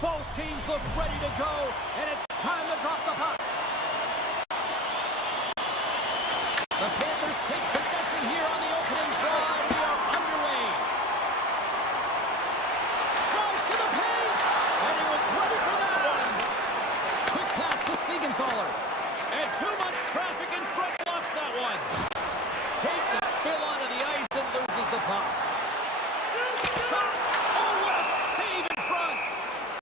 Both teams look ready to go, and it's time to drop the puck. The Panthers take possession here on the opening draw, and we are underway. Drives to the paint, and he was ready for that one. Quick pass to Siegenthaler, and too much traffic in front blocks that one. Takes a spill onto the ice and loses the puck. Shot! Oh, what a save in front!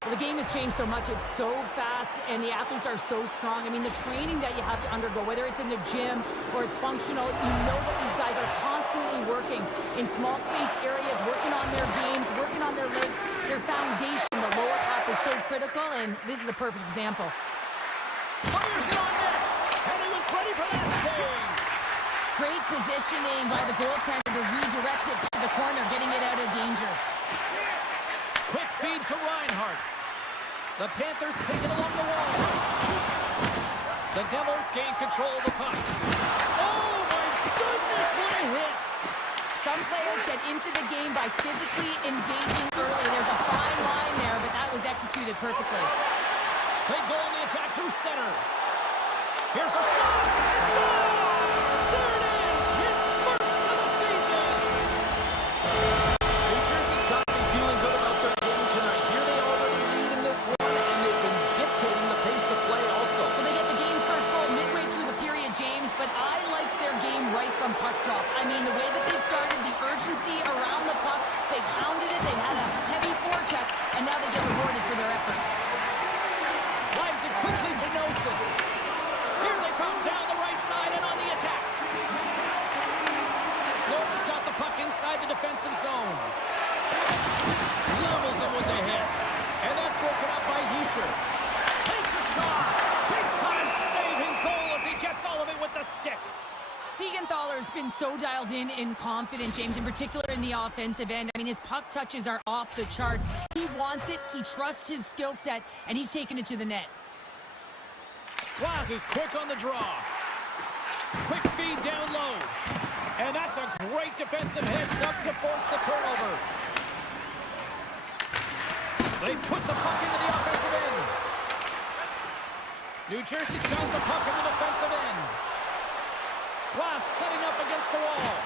Well, the game has changed so much. It's so fast, and the athletes are so strong. I mean, the training that you have to undergo, whether it's in the gym or it's functional, you know that these guys are constantly working in small space areas, working on their games, working on their legs. Their foundation, the lower half, is so critical, and this is a perfect example. Fires it on net, and he was ready for that save. Great positioning by the goaltender to redirect it to the corner, getting it out of danger. Quick feed to Reinhart. The Panthers take it along the wall. The Devils gain control of the puck. Oh, my goodness, what a hit! Some players get into the game by physically engaging early. There's a fine line there, but that was executed perfectly. They go on the attack through center. Here's a shot. He scores! There it is! His first of the season! New Jersey's got to be feeling good about their game tonight. Here they already lead in this one, and they've been dictating the pace of play also. Well, they get the game's first goal midway through the period, James, but I liked their game right from puck drop. I mean, the way that they started, the urgency around the puck, they pounded it, they had a heavy forecheck, and now they get rewarded for their efforts. Slides it quickly to Nelson. Here they come down the right side and on the attack. Florida's got the puck inside the defensive zone. Levels it with the hit. And that's broken up by Hischier. Takes a shot. Big time saving goal as he gets all of it with the stick. Siegenthaler's been so dialed in and confident, James, in particular in the offensive end. I mean, his puck touches are off the charts. He wants it, he trusts his skill set, and he's taking it to the net. Glass is quick on the draw. Quick feed down low. And that's a great defensive heads-up to force the turnover. They put the puck into the offensive end. New Jersey's got the puck in the defensive end. Glass setting up against the wall.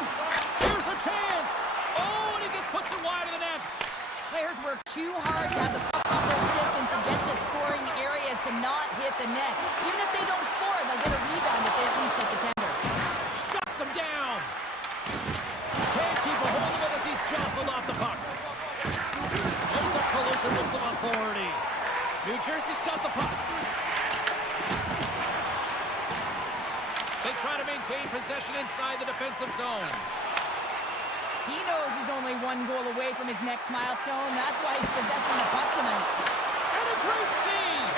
Here's a chance. Oh, and he just puts it wide of the net. Players work too hard to have the puck on their stick and to get to scoring areas to not hit the net. Even if they don't score, they'll get a rebound if they at least hit the tender. Shuts him down. Can't keep a hold of it as he's jostled off the puck. There's a collision with some authority. New Jersey's got the puck. They try to maintain possession inside the defensive zone. He knows he's only one goal away from his next milestone. That's why he's possessing the puck tonight. And a great save!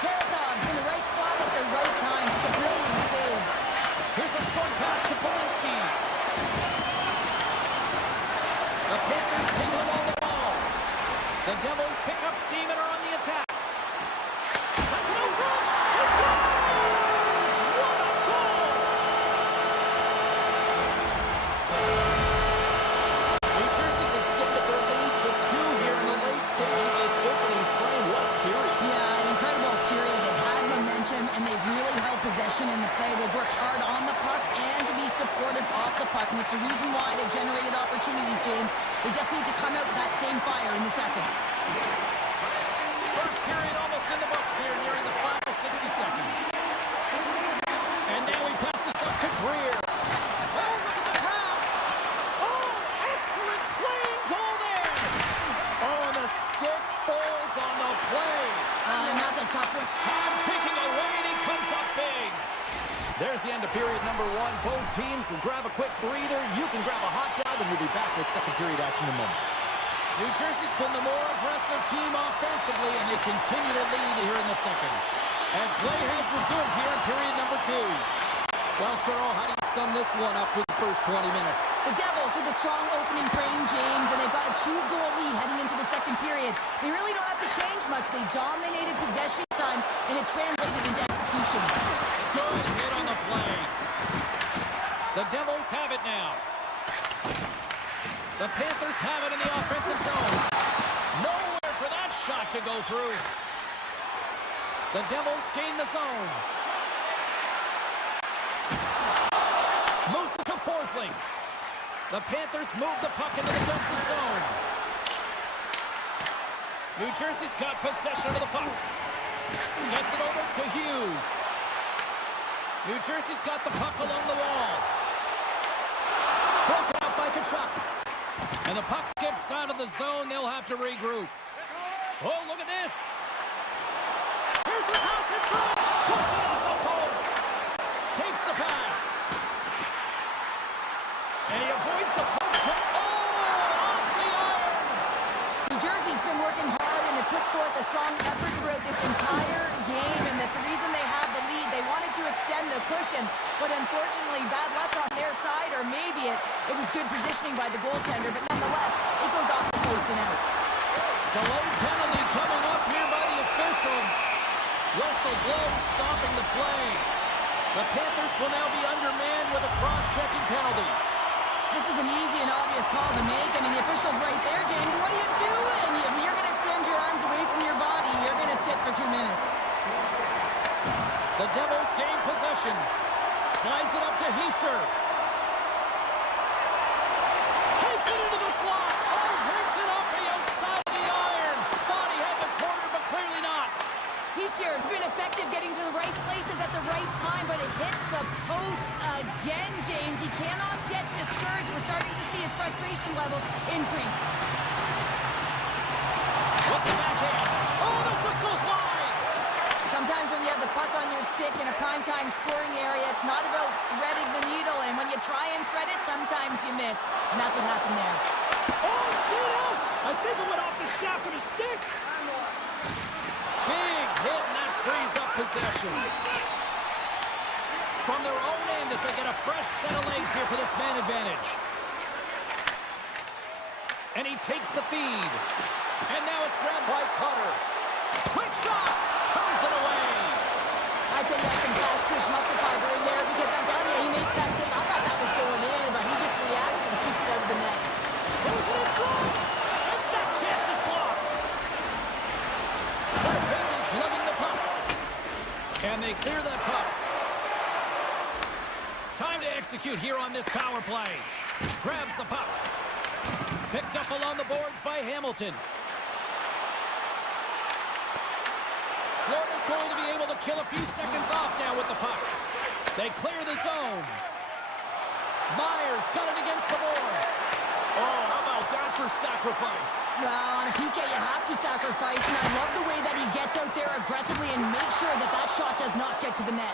Tarasov's in the right spot at the right time. It's a brilliant save. Here's a short pass to Polinski's. The Panthers take it along the wall. The Devils pick up steam and are on the attack. Sends it out front. He scores! What a goal! New Jersey's extended their lead to 2 here in the late stages of this opening frame. What a period. Yeah, an incredible period. They've had momentum, and they've really held possession in the play. They've worked hard on the puck and to be supportive off the puck, and it's the reason why they've generated opportunities, James. They just need to come out with that same fire in the second. First period almost in the books here, nearing the final 60 seconds. And now he passes up to Greer. Oh, look at the pass! Oh, excellent playing goal there! Oh, and the stick folds on the play. And that's a tough one. Time ticking away, and he comes up big. There's the end of period number 1. Both teams will grab a quick breather. You can grab a hot dog, and we'll be back with second period action in moments. New Jersey's been the more aggressive team offensively, and they continue to lead here in the second. And play has resumed here in period number 2. Well, Cheryl, how do you sum this one up for the first 20 minutes. The Devils with a strong opening frame, James, and they've got a 2-goal lead heading into the second period. They really don't have to change much. They dominated possession time, and it translated into execution. Good hit on the play. The Devils have it now. The Panthers have it in the offensive zone. Nowhere for that shot to go through. The Devils gain the zone. Moves it to Forsling. The Panthers move the puck into the defensive zone. New Jersey's got possession of the puck. Gets it over to Hughes. New Jersey's got the puck along the wall. Broken out by Tkachuk. And the puck skips out of the zone. They'll have to regroup. Oh, look at this. Here's the pass in front. Puts it off the post. Takes the pass. And he avoids the puck. Oh, off the iron. New Jersey's been working hard and they put forth a strong effort throughout this entire game, and that's the reason they have the lead. They wanted to extend the cushion, but unfortunately, bad luck on their side, or maybe it was good positioning by the goaltender, but nonetheless, it goes off the post and out. Delayed penalty coming up here by the official. Whistle blows, stopping the play. The Panthers will now be undermanned with a cross-checking penalty. This is an easy and obvious call to make. I mean, the official's right there, James. What are you doing? If you're going to extend your arms away from your body, you're going to sit for 2 minutes. The Devils gain possession. Slides it up to Hischier. Takes it into the slot. Oh, brings it off the outside of the iron. Thought he had the corner, but clearly not. Hischier has been effective getting to the right places at the right time, but it hits the post again, James. He cannot get discouraged. We're starting to see his frustration levels increase. With the backhand. Oh, that just goes wide. Sometimes when you have the puck on your stick in a primetime scoring area, it's not about threading the needle, and when you try and thread it, sometimes you miss, and that's what happened there. Oh, it stayed out. I think it went off the shaft of his stick. Big hit, and that frees up possession. From their own end as they get a fresh set of legs here for this man advantage. And he takes the feed. And now it's grabbed by Cutter. Quick shot! Turns it away. I'd say you have some fast twitch muscle fiber in there, because I'm telling you, he makes that save. I thought that was going in, but he just reacts and keeps it out of the net. Throws it in front! And that chance is blocked! The Penguins lugging the puck. And they clear that puck. Time to execute here on this power play. Grabs the puck. Picked up along the boards by Hamilton. Florida's going to be able to kill a few seconds off now with the puck. They clear the zone. Myers got it against the boards. Oh, how about that for sacrifice? Well, on a PK, you have to sacrifice, and I love the way that he gets out there aggressively and makes sure that that shot does not get to the net.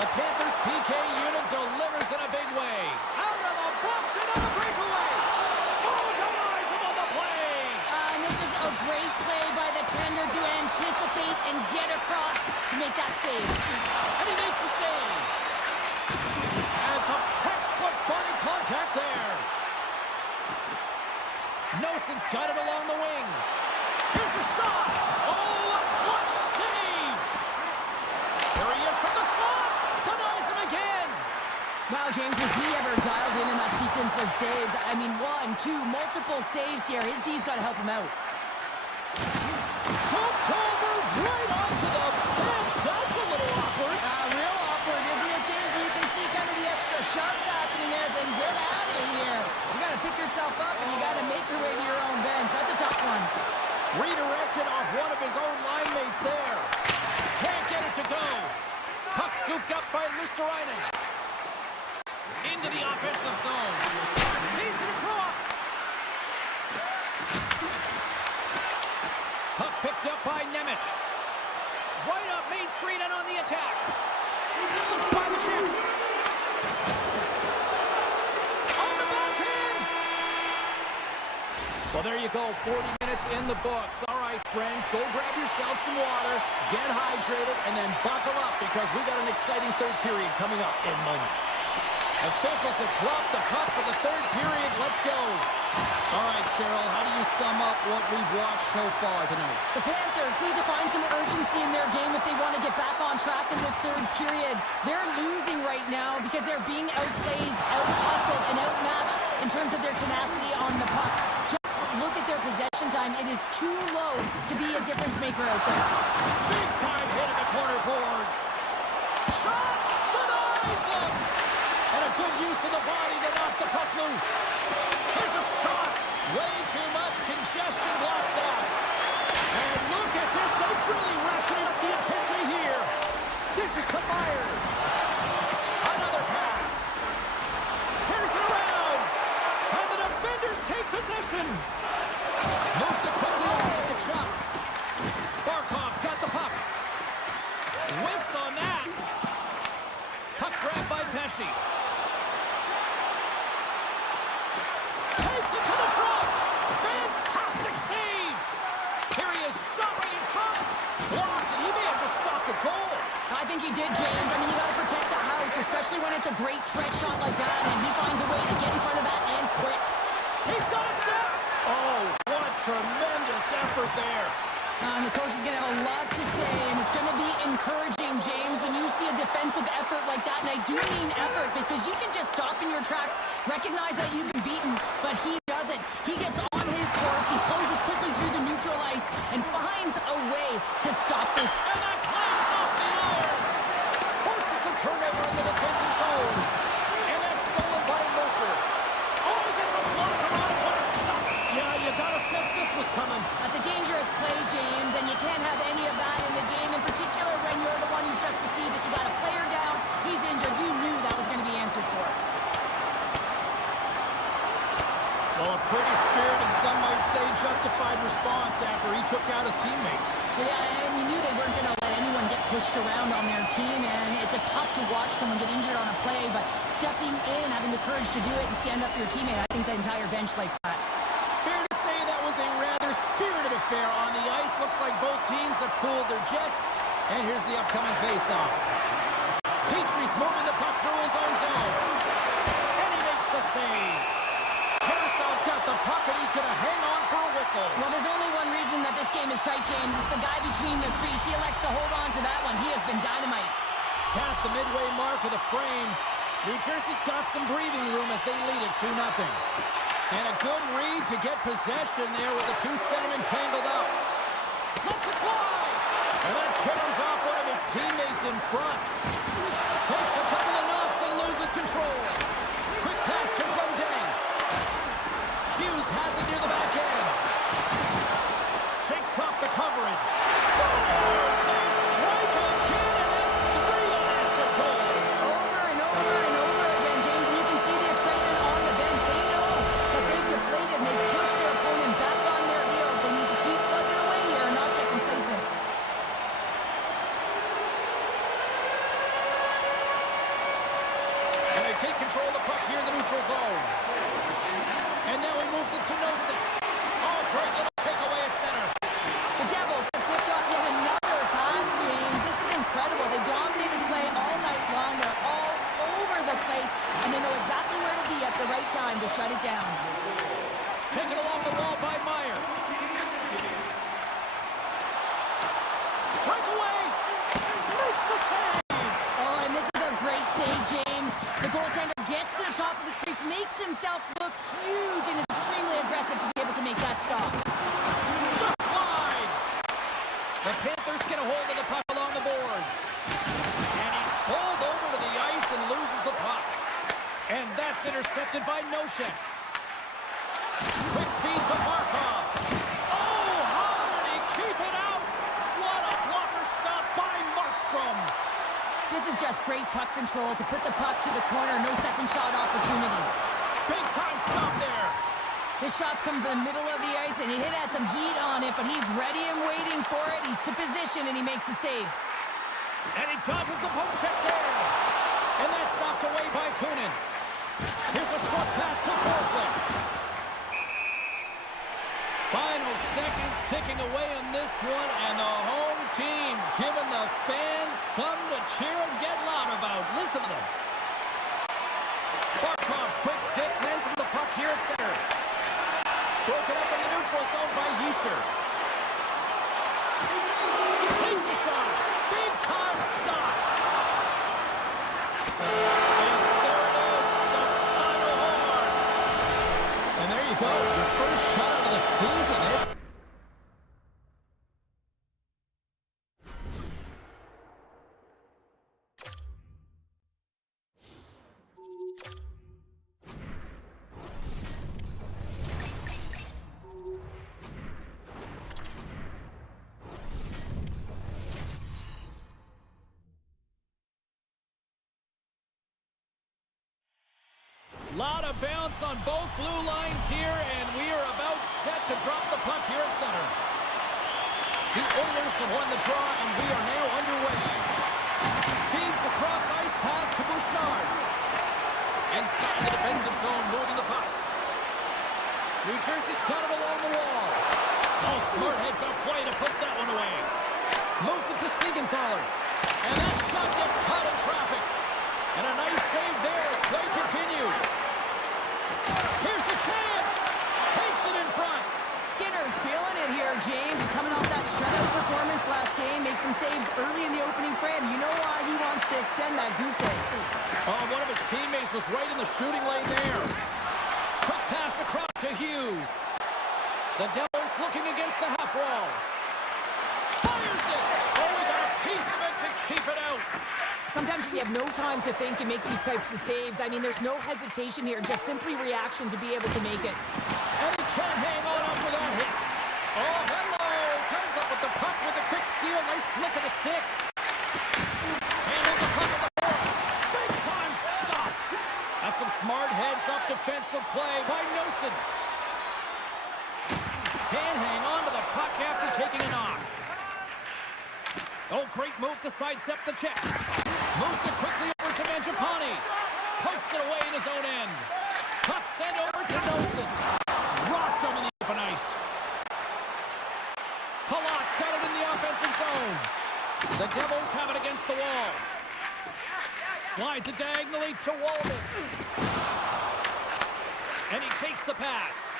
The Panthers PK unit delivers in a big way. Out of the box, another breakaway. Oh, denies him on the play. And this is a great play by the tender to anticipate and get across to make that save. And he makes the save. And some textbook body contact there. Nelson's got it along the wing. Here's a shot. Oh, a clutch save. There he is from the slot. Denies him again. Wow, James, was he ever dialed in that sequence of saves? I mean, 1, 2, multiple saves here. His D's got to help him out. Jumped over right onto the bench. That's a little awkward. Real awkward, isn't it, James? You can see kind of the extra shoves happening there. Then get out of here. You got to pick yourself up, and you got to make your way to your own bench. That's a tough one. Redirected off one of his own line mates there. Can't get it to go. Puck scooped up by Lusterainen. Into the offensive zone. Leads it across. Puck picked up by Nemec. Right up Main Street and on the attack. Slips by the check. On the backhand. Well, there you go. 40 minutes in the books. All right, friends, go grab yourself some water, get hydrated, and then buckle up because we got an exciting third period coming up in moments. Officials have dropped the puck for the third period. Let's go. All right, Cheryl, how do you sum up what we've watched so far tonight? The Panthers need to find some urgency in their game if they want to get back on track in this third period. They're losing right now because they're being outplayed, out-hustled, and outmatched in terms of their tenacity on the puck. Just look at their possession time. It is too low to be a difference maker out there. Big time hit at the corner boards. Shot denies him. And a good use of the body to knock the puck loose. Here's a shot. Way too much congestion blocks that. And look at this. They've really ratcheted up the intensity here. Dishes to Meyer. Another pass. Here's it around. And the defenders take possession. Moves it quickly over to the shot. Barkov's got the puck. Whiffs on that. Puck grabbed by Pesci. Takes it to the front. Fantastic save. Here he is, shot right in front. Blocked, and he may have just stopped a goal. I think he did, James. I mean, you got to protect the house, especially when it's a great threat shot like that, and he finds a way to get in front of that and quick. He's got a step. Oh, what tremendous effort there. And the coach is going to have a lot to say, and it's going to be encouraging, James, when you see a defensive effort like that. And I do mean effort because you can just stop in your tracks, recognize that you've been beaten, but he doesn't. He gets on his horse, he closes quickly through the neutral ice, and finds a way to stop this. And that clanks off the iron. Forces the turnover in the defensive zone. And that's stolen by Mercer. Oh, he gets a block around it. What a stop. Yeah, you got to sense this was coming. That's a dangerous play, James, and you can't have any of that in the game, in particular when you're the one who's just received it. You got a player down, he's injured. You knew that was going to be answered for. Well, a pretty spirited, some might say justified response after he took out his teammate. Yeah, and you knew they weren't going to let anyone get pushed around on their team, and it's a tough to watch someone get injured on a play, but stepping in, having the courage to do it and stand up for your teammate, I think the entire bench likes that. Fair to say that was a rather spirited affair on the ice. Looks like both teams have cooled their jets, and here's the upcoming face-off. Petrie's moving the puck through his own zone, and he makes the save. Carousel's got the puck, and he's going to hang on for a whistle. Well, there's only one reason that this game is tight, James. It's the guy between the crease. He elects to hold on to that one. He has been dynamite. Past the midway mark of the frame, New Jersey's got some breathing room as they lead it 2-0. And a good read to get possession there with the two centermen tangled up. Lets it fly! And that carries off one of his teammates in front. Takes a couple of knocks and loses control. Quick pass to Glendening. Hughes has it near the back end. Shakes off the coverage. Scores! They strike again, and that's 3 unanswered goals. Over and over and over again, James, and you can see the excitement on the bench. They know that they've deflated and they've pushed their opponent back on their heels. They need to keep plugging away here and not get complacent. And they take control of the puck here in the neutral zone. And now he moves it to Nosek. Oh, great little takeaway at center. The Devils have flipped off yet another pass, James. This is incredible. They dominated play all night long. They're all over the place, and they know exactly where to be at the right time to shut it down. Taken along the wall by Meyer. Breakaway. Makes the save. Oh, and this is a great save, James. The goaltender gets to the top of his crease, makes himself look huge, and is extremely aggressive to be able to make that stop. Just wide. The Panthers get a hold of the puck along the boards. And he's pulled over to the ice and loses the puck. And that's intercepted by Nosek. Quick feed to Markov. Oh, how did he keep it out? What a blocker stop by Markstrom. This is just great puck control to put the puck to the corner. No second shot opportunity. Big time stop there. This shot's come from the middle of the ice, and it has some heat on it, but he's ready and waiting for it. He's to position, and he makes the save. And he dodges the poke check there. And that's knocked away by Kunin. Here's a short pass to Forsling. Final seconds ticking away in this one, and the home team giving the fans something to cheer and get loud about. Listen to them. Kucherov's quick stick lands with the puck here at center. Broken up in the neutral zone by Yesher. Takes a shot. Big time stop. And there it is, the final horn. And there you go, your first shot of the season. It's lot of bounce on both blue lines here, and we are about set to drop the puck here at center. The Oilers have won the draw, and we are now underway. Feeds the cross-ice pass to Bouchard. Inside the defensive zone, moving the puck. New Jersey's got it along the wall. Oh, smart heads-up play to put that one away. Moves it to Siegenthaler. And that shot gets caught in traffic. And a nice save there as play continues. Here's the chance. Takes it in front. Skinner's feeling it here, James. He's coming off that shutout performance last game. Makes some saves early in the opening frame. You know why he wants to extend that goose egg. Oh, one of his teammates was right in the shooting lane there. Quick pass across to Hughes. The Devils looking against the half wall. Fires it. Oh, we got a piece of it to keep it out. Sometimes you have no time to think and make these types of saves. I mean, there's no hesitation here, just simply reaction to be able to make it. And he can't hang on after that hit. Oh, hello. Comes up with the puck with a quick steal. Nice flick of the stick. Handles the puck at the board. Big time stop. That's some smart heads-up defensive play by Nosen. Can't hang on to the puck after taking a knock. Oh, great move to sidestep the check. Moves it quickly over to Mangiapane. Pokes it away in his own end. Puck sent over to Nosen. Rocked him in the open ice. Palat's got it in the offensive zone. The Devils have it against the wall. Slides it diagonally to Walden. And he takes the pass.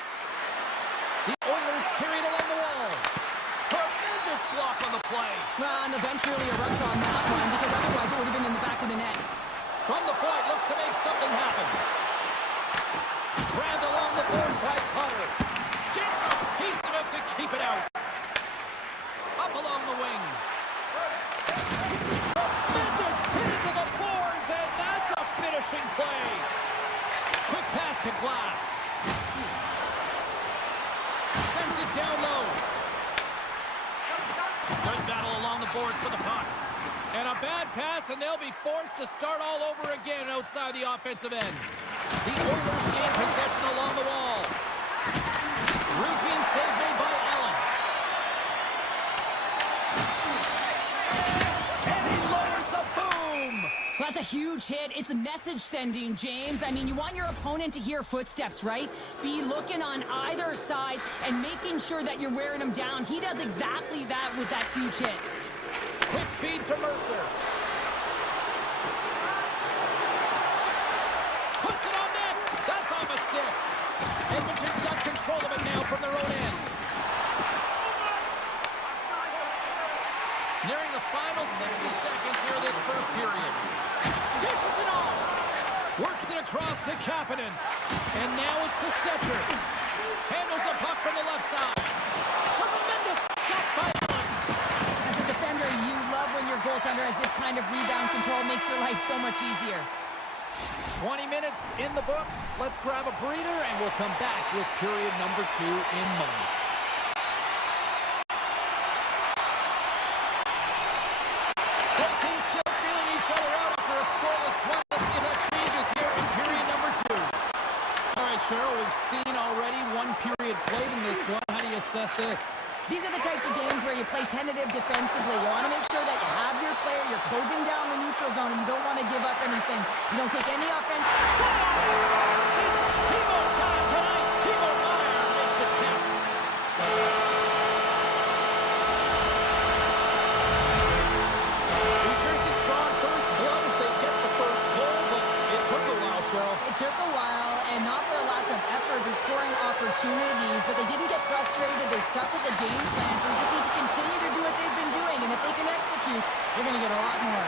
The Oilers carry it along the wall. Tremendous block on the play. Well, and the bench really erupts on that one because otherwise it would have been in the back of the net. From the point, looks to make something happen. Grabbed along the board by Cutter. Gets a piece of it to keep it out. Up along the wing. Tremendous hit into the boards, and that's a finishing play. Quick pass to Glass. Sends it down low. Good battle along the boards for the puck. And a bad pass, and they'll be forced to start all over again outside the offensive end. The Oilers gain possession along the wall. Rugian save made by Allen. And he lowers the boom. That's a huge hit. It's a message sending, James. I mean, you want your opponent to hear footsteps, right? Be looking on either side and making sure that you're wearing them down. He does exactly that with that huge hit. Quick feed to Mercer. Puts it on net. That's off a stick. Edmonton's got control of it now from their own end. Nearing the final 60 seconds here of this first period. Dishes it off. Works it across to Kapanen. And now it's to Stetcher. Handles the puck from the left side. Tremendous stop by Allen. As a defender, you love when your goaltender has this kind of rebound control. Makes your life so much easier. 20 minutes in the books. Let's grab a breather, and we'll come back with period number 2 in moments. Both teams still feeling each other out after a scoreless 20. Let's see if that changes here in period number 2. All right, Cheryl, we've seen already one period played in this one. How do you assess this? These are the types of games where you play tentative defensively. You want to make sure that you have your player, you're closing down the neutral zone, and you don't want to give up anything. You don't take any offense. Scores! It's Timo time tonight. Timo Meier makes it count. New Jersey's drawn first blood as they get the first goal, but it took a while, Cheryl. It took a while. You're going to get a lot more.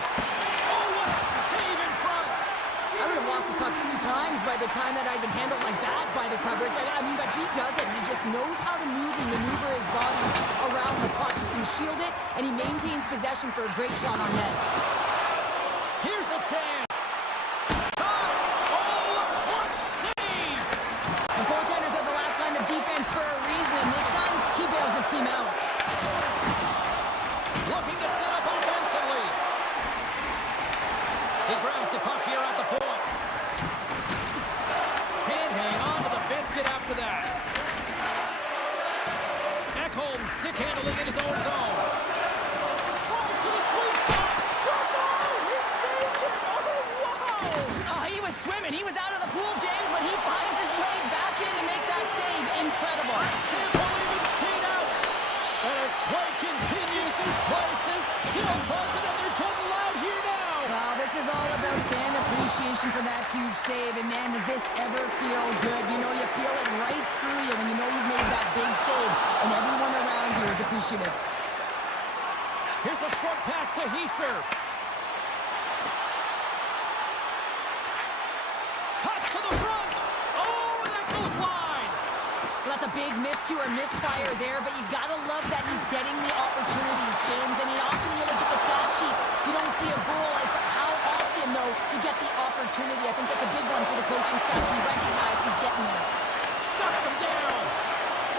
Oh, what a save in front! I would have lost the puck 3 times by the time that I'd been handled like that by the coverage. I mean, but he does it. He just knows how to move and maneuver his body around the puck. He can shield it, and he maintains possession for a great shot on net. Here's a chance. Oh, a clutch save! The goaltender's at the last line of defense for a reason. This time, he bails his team out. Looking to set up offensively. He grabs the puck here at the point. Can't hang on to the biscuit after that. Ekholm stick handling in his own zone. Drives to the sweet spot. Sturmo! He saved it! Oh, wow! Oh, he was swimming. He was out of the pool, James, but he finds his way back in to make that save. Incredible. Can't believe he stayed out. And as play continues, this place is still buzzing, and they're getting loud here now. Well, this is all about fan appreciation for that huge save. And, man, does this ever feel good? You know, you feel it right through you when you know you've made that big save, and everyone around you is appreciative. Here's a short pass to Hischier. Cuts to the front. Oh, and that goes wide. Well, that's a big miscue or misfire there, but you got to love that he's getting the opportunities, James. I mean, often you look at the stat sheet, you don't see a goal. It's how often, though, you get the opportunity. I think that's a big one for the coaching staff to recognize he's getting there. Shuts him down.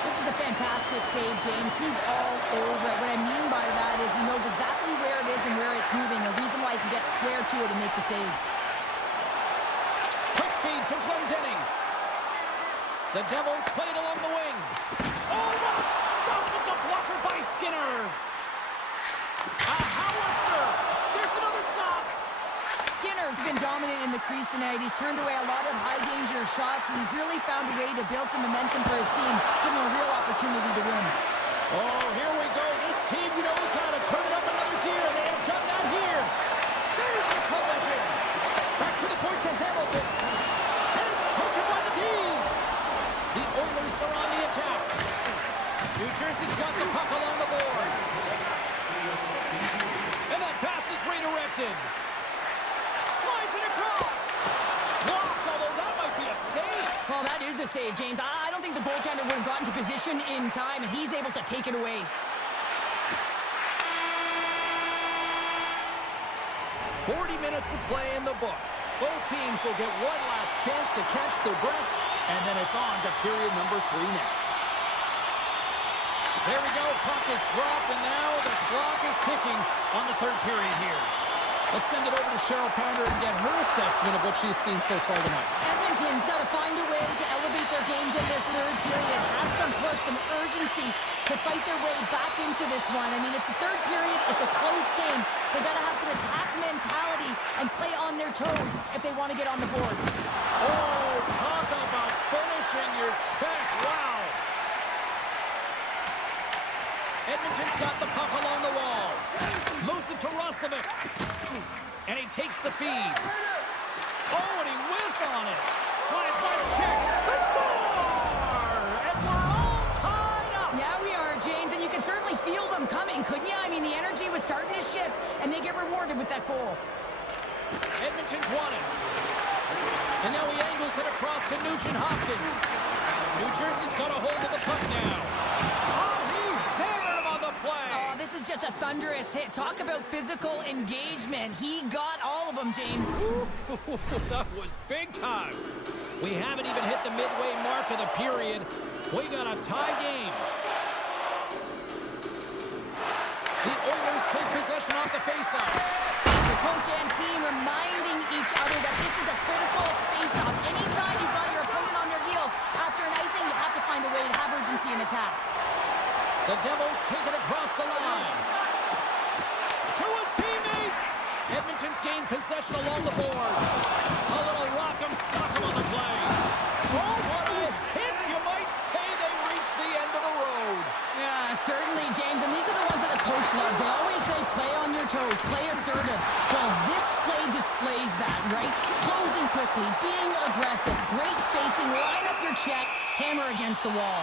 This is a fantastic save, James. He's all over it. What I mean by that is he knows exactly where it is and where it's moving, a reason why he can get square to it and make the save. Quick feed to Glendening. The Devils played along the wing. Oh, what a stop with the blocker by Skinner. A howitzer. There's another stop. Skinner's been dominant in the crease tonight. He's turned away a lot of high-danger shots, and he's really found a way to build some momentum for his team, give him a real opportunity to win. Oh, here we go. This team knows how to turn it up another gear. They have done that here. There's the collision. Back to the point to Hamilton. And it's taken by the D. The Oilers are on the attack. New Jersey's got the puck along the boards. And that pass is redirected. Slides it across. Blocked, although that might be a save. Well, that is a save, James. I don't think the goaltender would have gotten to position in time, and he's able to take it away. 40 minutes to play in the books. Both teams will get one last chance to catch their breaths, and then it's on to period number 3 next. There we go. Puck is dropped, and now the clock is ticking on the third period here. Let's send it over to Cheryl Pounder and get her assessment of what she's seen so far tonight. Edmonton's got to find a way to elevate their games in this third period, have some push, some urgency to fight their way back into this one. I mean, it's the third period. It's a close game. They've got to have some attack mentality and play on their toes if they want to get on the board. Oh, talk about finishing your check. Wow. Edmonton's got the puck along the wall. Moves it to Rostovich. And he takes the feed. Oh, and he whiffs on it. Slides by the check. They score! And we're all tied up. Yeah, we are, James, and you can certainly feel them coming, couldn't you? I mean, the energy was starting to shift, and they get rewarded with that goal. Edmonton's won it. And now he angles it across to Nugent-Hopkins. New Jersey's got a hold of the puck now. Oh, he hammered him on the play. Oh, this is just a thunderous hit. Talk about physical engagement. He got all of them, James. That was big time. We haven't even hit the midway mark of the period. We got a tie game. The Oilers take possession off the faceoff. The coach and team reminding each other that this is a critical faceoff. Anytime you've got your opponent on their heels after an icing, you have to find a way to have urgency in attack. The Devils take it across the line. To his teammate. Edmonton's gained possession along the boards. A little rock'em sock'em on the play. Oh, what a hit! You might say they reached the end of the road. Yeah, certainly, James. And these are the ones that the coach loves. They always say play on your toes, play assertive. Well, this play displays that, right? Closing quickly, being aggressive, great spacing, line up your check, hammer against the wall.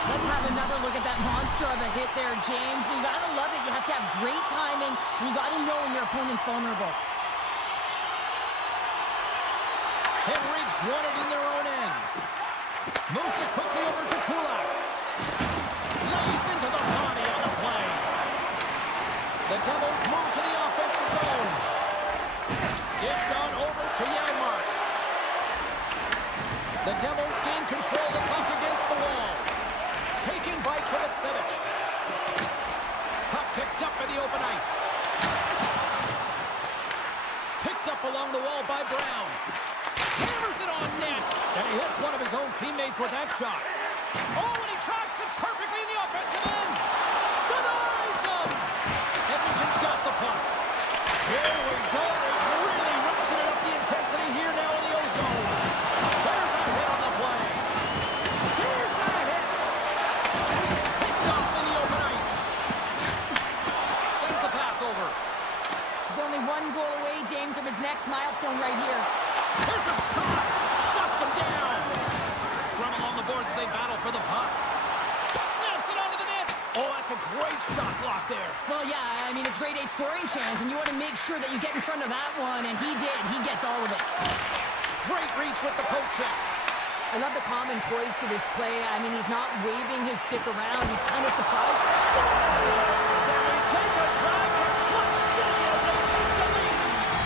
Let's have another look at that monster of a hit. hit there, James. You got to love it. You have to have great timing, and you got to know when your opponent's vulnerable. Henriques won it in their own end. Moves it quickly over to Kulak. Lays into the body on the play. The Devils move to the offensive zone. Dished on over to Janmark. The Devils gain control of the puck against the wall. Taken by Kovacevic. Puck picked up in the open ice. Picked up along the wall by Brown. Hammers it on net. And he hits one of his own teammates with that shot. Oh, and he tracks it perfectly in the offensive end. Denies him. Edmonton's got the puck. Here we go. They've really ratcheted up the intensity here now in the O-zone. There's a hit on the play. Here's a hit. Picked off in the open ice. Sends the pass over. He's only one goal away, James, from his next milestone right here. Here's a shot. Shuts him down. Scrum along the boards as they battle for the puck. Snaps it onto the net. Oh, that's a great shot block there. Well, yeah, I mean, it's grade A scoring chance, and you want to make sure that you get in front of that one, and he did. He gets all of it. Great reach with the poke check. I love the calm and poise to this play. I mean, he's not waving his stick around. He kind of surprised. Scores! And we take a drive to Clutch City as they take the lead.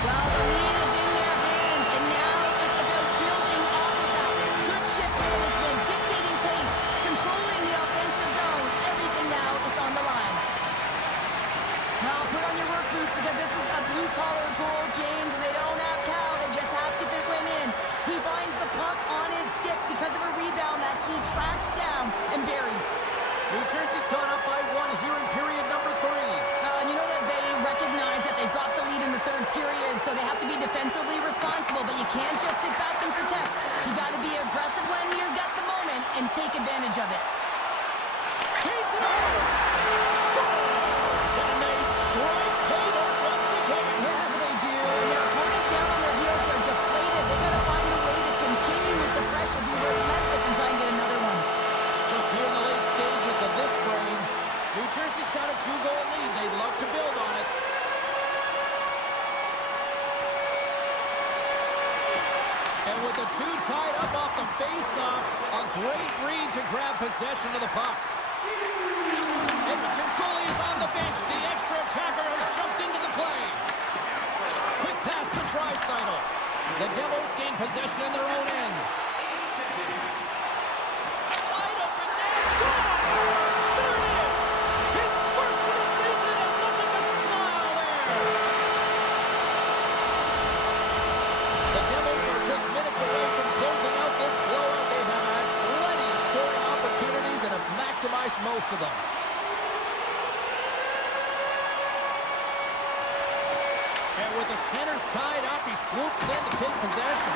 Well, the lead is in their hands, and now it's about building off of that. Good shift management, dictating pace, controlling the offensive zone. Everything now is on the line. Now, put on your work boots because this is a blue-collar goal, James, and they don't ask how. They just ask if it went in. He finds the puck on his stick because of a rebound that he tracks down and buries. New Jersey's gone up by one here in period number 3. And you know that they recognize that they've got the lead in the third period, so they have to be defensively responsible, but you can't just sit back and protect. You got to be aggressive when you get the moment and take advantage of it. Feeds it over. Scores! And they strike pay dirt once again. Yeah, they do. And their opponents down on their heels are deflated. They got to find a way to continue with the pressure, be relentless, and try and get another one. Just here in the late stages of this frame, New Jersey's got a 2-goal lead. They'd love to build on it. And with the two tied up off the face-off, a great read to grab possession of the puck. Edmonton's goalie is on the bench. The extra attacker has jumped into the play. Quick pass to Draisaitl. The Devils gain possession in their own end. Wide open net. Scores! There it is! His first of the season, and look at the smile there! The Devils are just minutes away from closing out this blowout. They have had plenty of scoring opportunities and have maximized most of them. And with the centers tied up, he swoops in to take possession.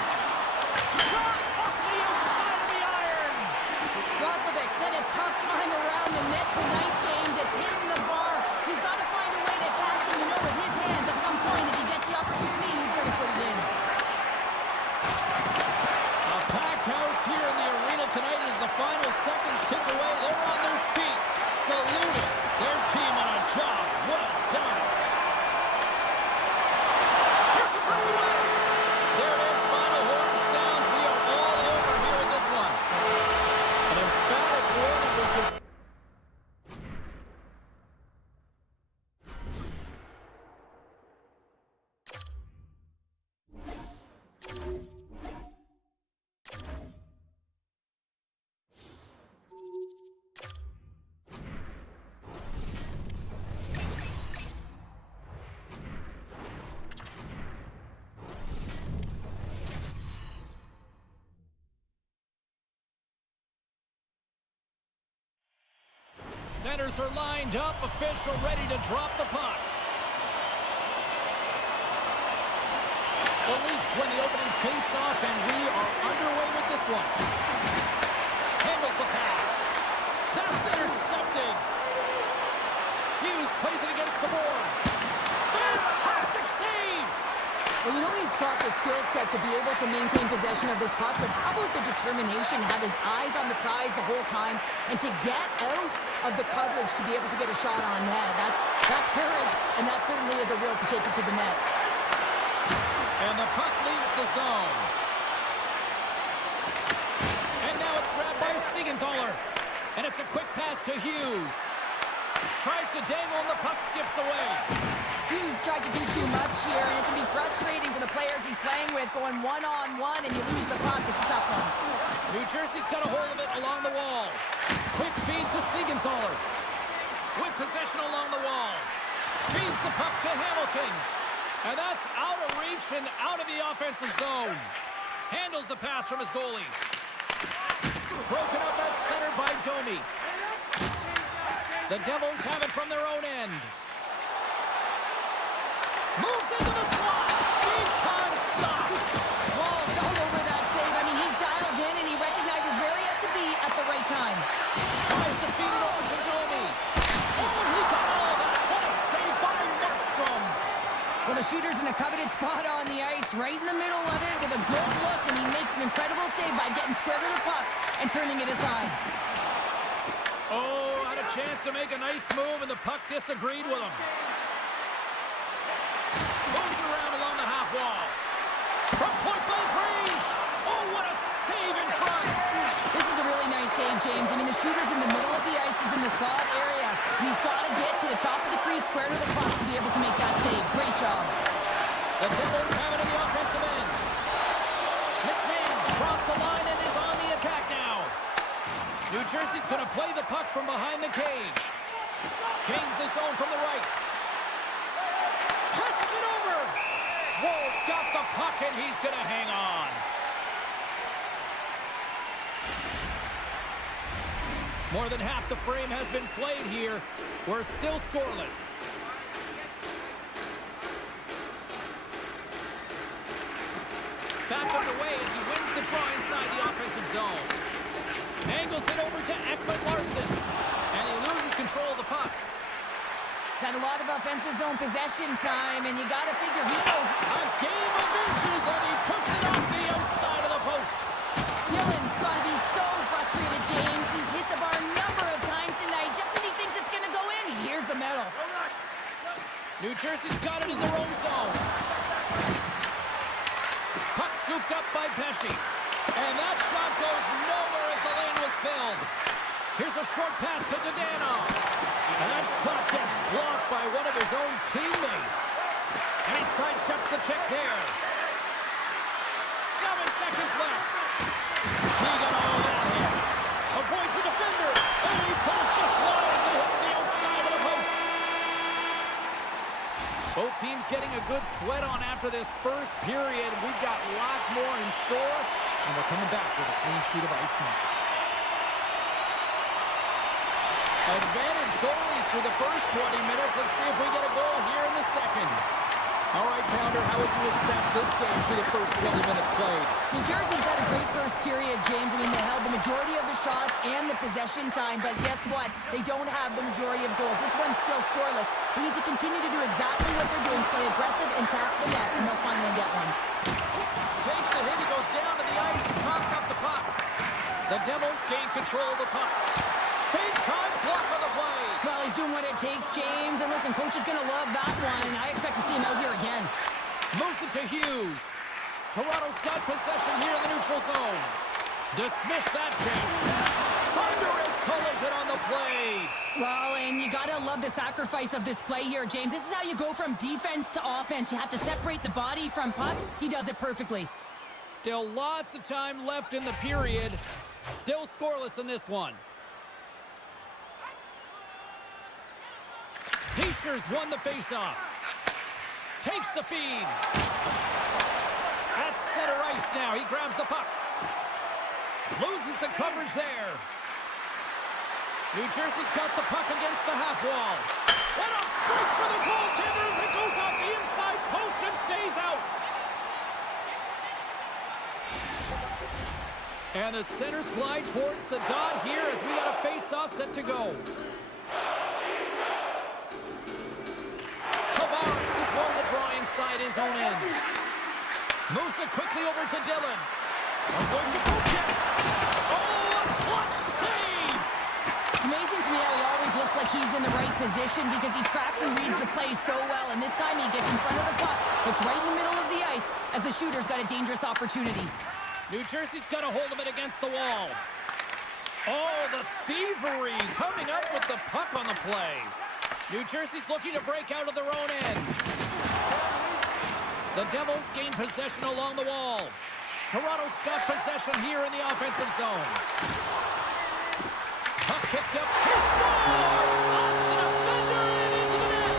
Shot off the outside of the iron! Roslovic's had a tough time around the net tonight, James. It's hitting the bar. He's got to find a way to cash in. You know, with his hands, at some point, if he gets the opportunity, he's going to put it in. A packed house here in the arena tonight as the final seconds tick away. They're on their feet, saluting their team on a job well done. Here's a breakaway. There it is, final horn sounds. We are all over here in this one. An emphatic warning we could... Centers are lined up, official ready to drop the puck. The Leafs win the opening face-off, and we are underway with this one. Handles the pass. That's intercepted. Hughes plays it against the boards. Fantastic save! Well, you know he's got the skill set to be able to maintain possession of this puck, but how about the determination, have his eyes on the prize the whole time, and to get out of the coverage to be able to get a shot on net. That's courage, and that certainly is a will to take it to the net. And the puck leaves the zone. And now it's grabbed by Siegenthaler. And it's a quick pass to Hughes. Tries to dangle and the puck skips away. Hughes tried to do too much here, and it can be frustrating for the players he's playing with, going one-on-one, and you lose the puck. It's a tough one. New Jersey's got a hold of it along the wall. Quick feed to Siegenthaler. With possession along the wall. Feeds the puck to Hamilton. And that's out of reach and out of the offensive zone. Handles the pass from his goalie. Broken up at center by Domi. The Devils have it from their own end. Moves into the slot. Big time stop. Wall's all over that save. I mean, he's dialed in and he recognizes where he has to be at the right time. Tries to feed it over to Domi. Oh, he got all of that. What a save by Markstrom. Well, the shooter's in a coveted spot on the ice, right in the middle of it with a good look, and he makes an incredible save by getting square to the puck and turning it aside. Oh, had a chance to make a nice move, and the puck disagreed with him. Moves around along the half wall. From point-blank range. Oh, what a save in front. This is a really nice save, James. I mean, the shooter's in the middle of the ice. He's in the slot area. And he's got to get to the top of the crease, square to the puck to be able to make that save. Great job. The Devils have it in the offensive end. McMahon's crossed the line and is on the attack now. New Jersey's going to play the puck from behind the cage. Gains the zone from the right. Passes it over. Wolves got the puck, and he's going to hang on. More than half the frame has been played here. We're still scoreless. Back underway as he wins the draw inside the offensive zone. Angles it over to Ekman-Larsson. And he loses control of the puck. He's had a lot of offensive zone possession time, and you got to figure he knows. A game of inches, and he puts it off the outside of the post. Dylan's got to be so frustrated, James. He's hit the bar a number of times tonight. Just when he thinks it's going to go in, here's the medal. New Jersey's got it in their own zone. Puck scooped up by Pesce. And that shot goes nowhere as the lane was filled. Here's a short pass to Dadonov. And that shot gets blocked by one of his own teammates. And he sidesteps the check there. 7 seconds left. He got all that hit. Avoids the defender. And he put it just wide as it hits the outside of the post. Both teams getting a good sweat on after this first period. We've got lots more in store. And we're coming back with a clean sheet of ice next. Advantage goalies for the first 20 minutes. Let's see if we get a goal here in the second. All right, Pounder, how would you assess this game through the first 20 minutes played? New Jersey's had a great first period, James. I mean, they held the majority of the shots and the possession time, but guess what? They don't have the majority of goals. This one's still scoreless. They need to continue to do exactly what they're doing, play aggressive and tap the net, and they'll finally get one. Takes a hit, he goes down to the ice and coughs up the puck. The Devils gain control of the puck. Big time block on the play. Well, he's doing what it takes, James. And listen, coach is going to love that one. And I expect to see him out here again. Moves it to Hughes. Toronto's got possession here in the neutral zone. Dismiss that chance. Thunderous collision on the play. Well, and you got to love the sacrifice of this play here, James. This is how you go from defense to offense. You have to separate the body from puck. He does it perfectly. Still lots of time left in the period. Still scoreless in this one. Heischer's won the faceoff. Takes the feed. At center ice now. He grabs the puck. Loses the coverage there. New Jersey's got the puck against the half wall. What a break for the goaltender as it goes off the inside post and stays out. And the centers glide towards the dot here as we got a face-off set to go. Tavares has won the draw inside his own end. Moves it quickly over to Dylan. Avoids a goal kick. Oh, a clutch save! It's amazing to me how he always looks like he's in the right position because he tracks and reads the play so well, and this time he gets in front of the puck. It's right in the middle of the ice as the shooter's got a dangerous opportunity. New Jersey's got a hold of it against the wall. Oh, the thievery coming up with the puck on the play. New Jersey's looking to break out of their own end. The Devils gain possession along the wall. Toronto's got possession here in the offensive zone. Puck picked up. He scores! Off the defender and into the net.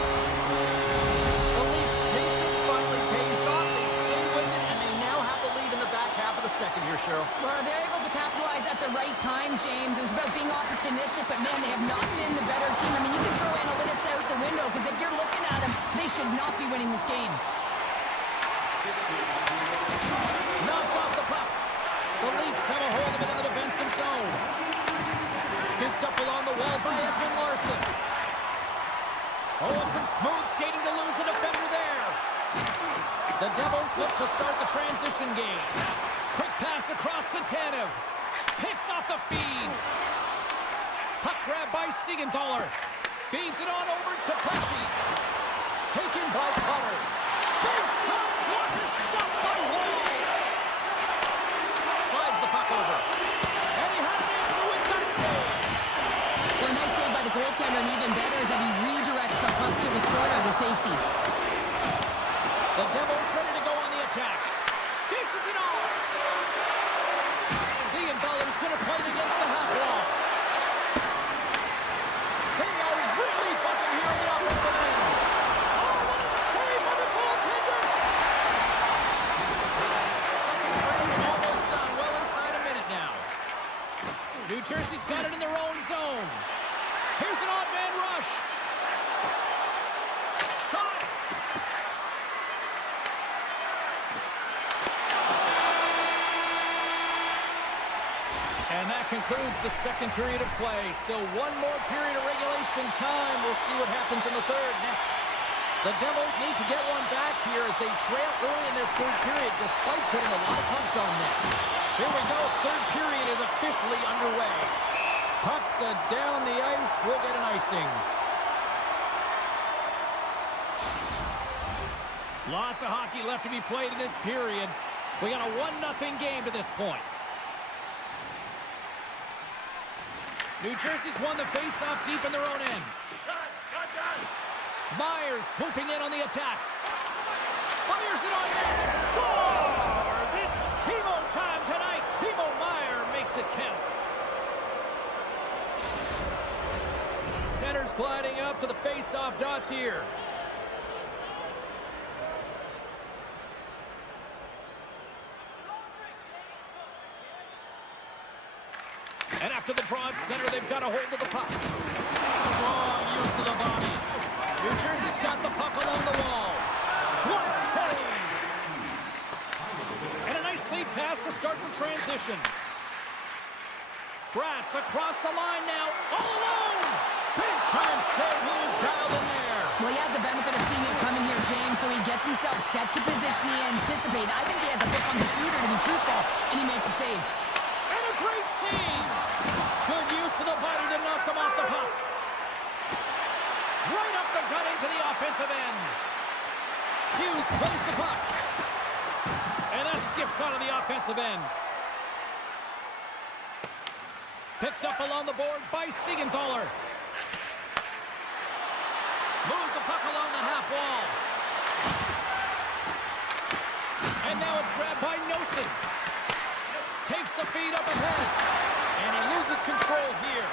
The Leafs' patience finally pays off. They stay with it, and they now have the lead in the back half of the second here, Cheryl. Well, they're able to capitalize at the right time, James. It's about being opportunistic, but man, they have not been the better team. I mean, you can throw analytics out the window because if you're looking at them, they should not be winning this game. Knocked off the puck. The Leafs have a hold of it in the defensive zone. Scooped up along the wall by Edwin Larson. Oh, and some smooth skating to lose the defender there. The Devils look to start the transition game. Quick pass across to Tanev. Picks off the feed. Puck grab by Siegenthaler. Feeds it on over to Pesci. Taken by Cutter. Big time blocker stopped by Wall. Slides the puck over. And he had an answer with that save. Well, a nice save by the goaltender, and even better is that he redirects the puck to the corner to safety. The Devils ready to go on the attack. Dishes it off. Siegenthaler's going to play it against the half wall. They are really buzzing here on the offensive end. Oh, what a save by the goaltender. Second frame almost done. Well inside a minute now. New Jersey's got it in their own zone. Here's an odd man rush. Shot. And that concludes the second period of play. Still one more period of regulation time. We'll see what happens in the third next. The Devils need to get one back here as they trail early in this third period despite putting a lot of pucks on net. Here we go. Third period is officially underway. Pucks down the ice. We'll get an icing. Lots of hockey left to be played in this period. We got a 1-0 game to this point. New Jersey's won the face-off deep in their own end. Myers swooping in on the attack. Fires it on net. Scores! It's Timo time tonight. Timo Meier makes it count. Center's gliding up to the face-off dots here. And after the draw at center, they've got a hold of the puck. Strong use of the body. New Jersey's got the puck along the wall. Glove save. And a nice lead pass to start the transition. Bratz across the line now. All alone. Big time save. He was dialed in there. Well, he has the benefit of seeing it coming here, James, so he gets himself set to position he anticipated. I think he has a pick on the shooter, to be truthful, and he makes a save. And a great save. Good use of the body to knock them off the puck. Right up the gut into the offensive end. Hughes plays the puck. And that skips out of the offensive end. Picked up along the boards by Siegenthaler. Moves the puck along the half wall. And now it's grabbed by Nosen. Takes the feed up ahead. And he loses control here.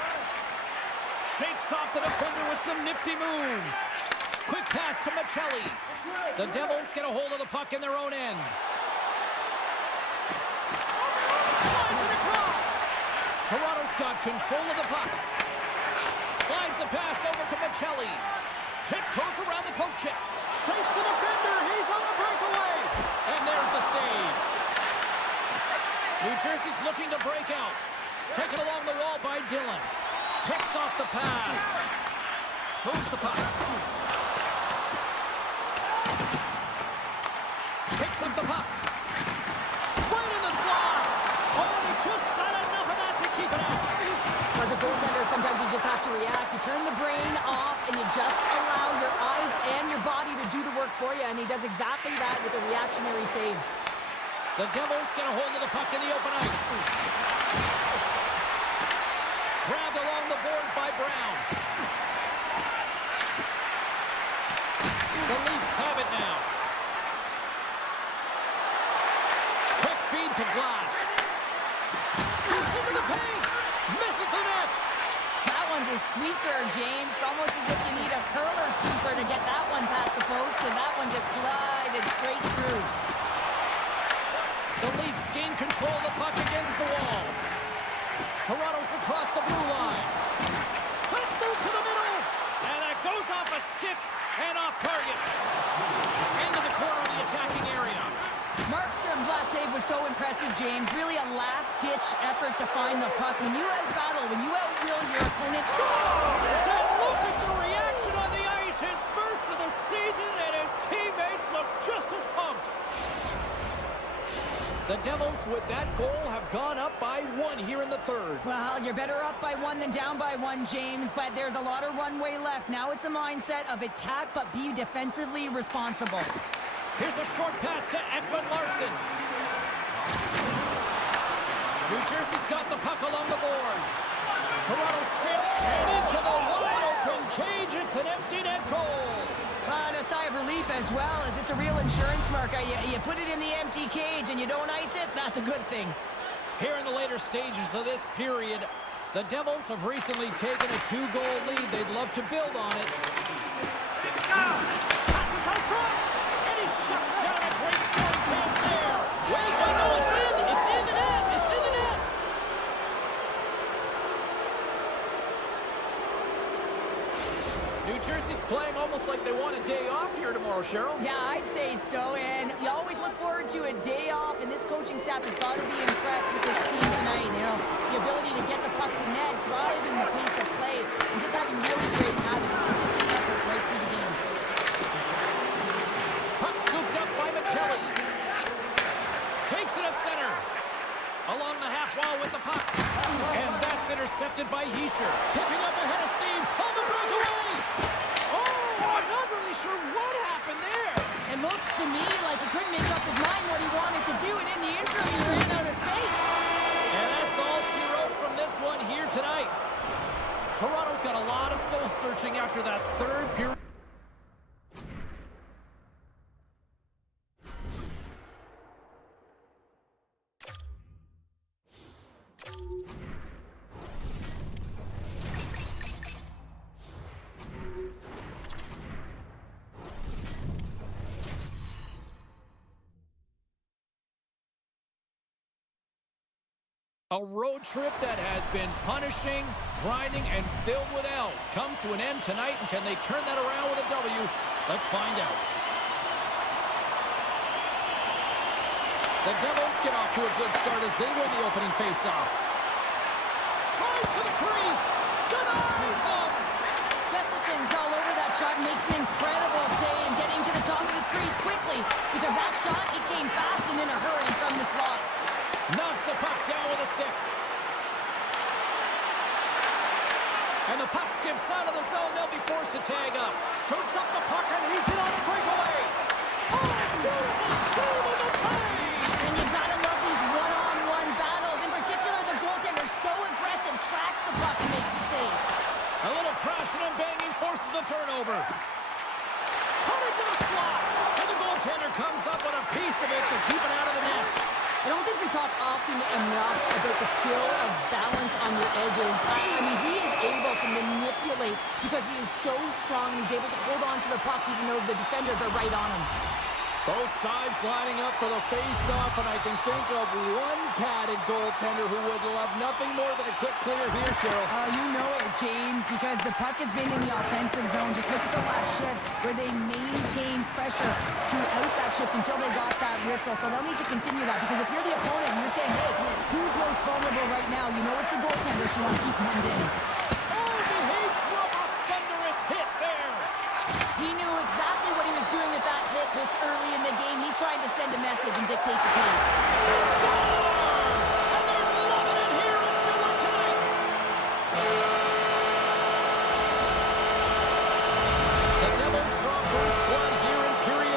Shakes off the defender with some nifty moves. Quick pass to Michelli. The Devils get a hold of the puck in their own end. Slides it across. Toronto's got control of the puck. Slides the pass over to Michelli. Tiptoes around the poke check. Strikes the defender. He's on a breakaway. And there's the save. New Jersey's looking to break out. Taken along the wall by Dylan. Picks off the pass. Moves the puck. Picks up the puck. for you, and he does exactly that with a reactionary save. The Devils get a hold of the puck in the open ice. Grabbed along the boards by Brown. The Leafs have it now. Quick feed to Glass. He's into the paint. Misses the net. That one's a squeaker, James. Almost as if you need a curler sweeper to get that one past the post, because that one just glided straight through. The Leafs gain control of the puck against the wall. Toronto's across the blue line. Let's move to the middle. And that goes off a stick and off target. Into the corner of the attacking area. Markstrom's last save was so impressive, James. Really a last-ditch effort to find the puck. When you out-battle, when you out-will your opponent... And look at the reaction on the ice. His first of the season, and his teammates look just as pumped. The Devils, with that goal, have gone up by 1 here in the third. Well, you're better up by 1 than down by 1, James, but there's a lot of runway left. Now it's a mindset of attack, but be defensively responsible. Here's a short pass to Ekman Larsson. New Jersey's got the puck along the boards. Toronto's trail and into the wide-open cage. It's an empty net goal. And a sigh of relief as well, as it's a real insurance marker. You put it in the empty cage and you don't ice it, that's a good thing. Here in the later stages of this period, the Devils have recently taken a 2-goal lead. They'd love to build on it. Passes out front, and he shuts down a great scoring chance there. Wait, no, it's in! It's in the net! It's in the net! New Jersey's playing almost like they want a day off here tomorrow, Cheryl. Yeah, I'd say so, and you always look forward to a day off, and this coaching staff has got to be impressed with this team tonight. You know, the ability to get the puck to net, driving the pace of play, and just having really great habits, consistent effort right through the game. Puck scooped up by Michelli. Takes it at center. Along the half wall with the puck. And that's intercepted by Hischier. Picking up ahead of steam on the breakaway. Oh, I'm not really sure what happened there. It looks to me like he couldn't make up his mind what he wanted to do, and in the interim, he ran out of space. And that's all she wrote from this one here tonight. Toronto's got a lot of soul searching after that third period. A road trip that has been punishing, grinding, and filled with L's comes to an end tonight, and can they turn that around with a W? Let's find out. The Devils get off to a good start as they win the opening faceoff. Tries to the crease, denies him. Gustafson's all over that shot and makes an incredible save, getting to the top of his crease quickly, because that shot, it came fast and in a hurry from the slot. Knocks the puck down with a stick. And the puck skips out of the zone. They'll be forced to tag up. Scoops up the puck, and he's in on a breakaway. Oh, beautiful save in the plane! And you've got to love these one-on-one battles. In particular, the goaltender so aggressive, tracks the puck and makes the save. A little crashing and banging forces the turnover. Cutting to the slot. And the goaltender comes up with a piece of it to keep it out of the net. I don't think we talk often enough about the skill of balance on your edges. I mean, he is able to manipulate because he is so strong. He's able to hold on to the puck even though the defenders are right on him. Both sides lining up for the face-off, and I can think of one padded goaltender who would love nothing more than a quick clear here, Cheryl. You know it, James, because the puck has been in the offensive zone. Just look at the last shift where they maintained pressure throughout that shift until they got that whistle. So they'll need to continue that, because if you're the opponent and you're saying, hey, who's most vulnerable right now? You know it's the goaltender, so you want to keep him in. Oh, did he drop a thunderous hit there? He knew exactly what he was doing with that hit this early in the game. He's trying to send a message and dictate the pace. They score! And they're loving it here in Newark tonight. The Devils draw first blood here in period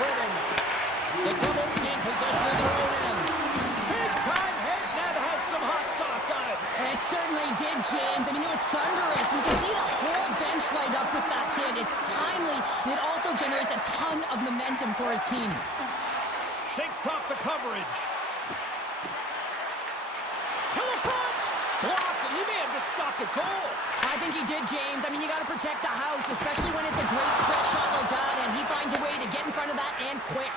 hurting. The Devils gain possession of their own end. Big time hit, and that has some hot sauce on it. It certainly did, James. I mean, it was thunderous. You can see the whole bench light up with that hit. It's timely, and it also generates a ton of momentum for his team. Shakes off the coverage. To the front! Blocked, and he may have just stopped a goal. I think he did, James. I mean, you got to protect the house, especially when it's a great stretch shot like that, and he finds a way to get in front of that and quick.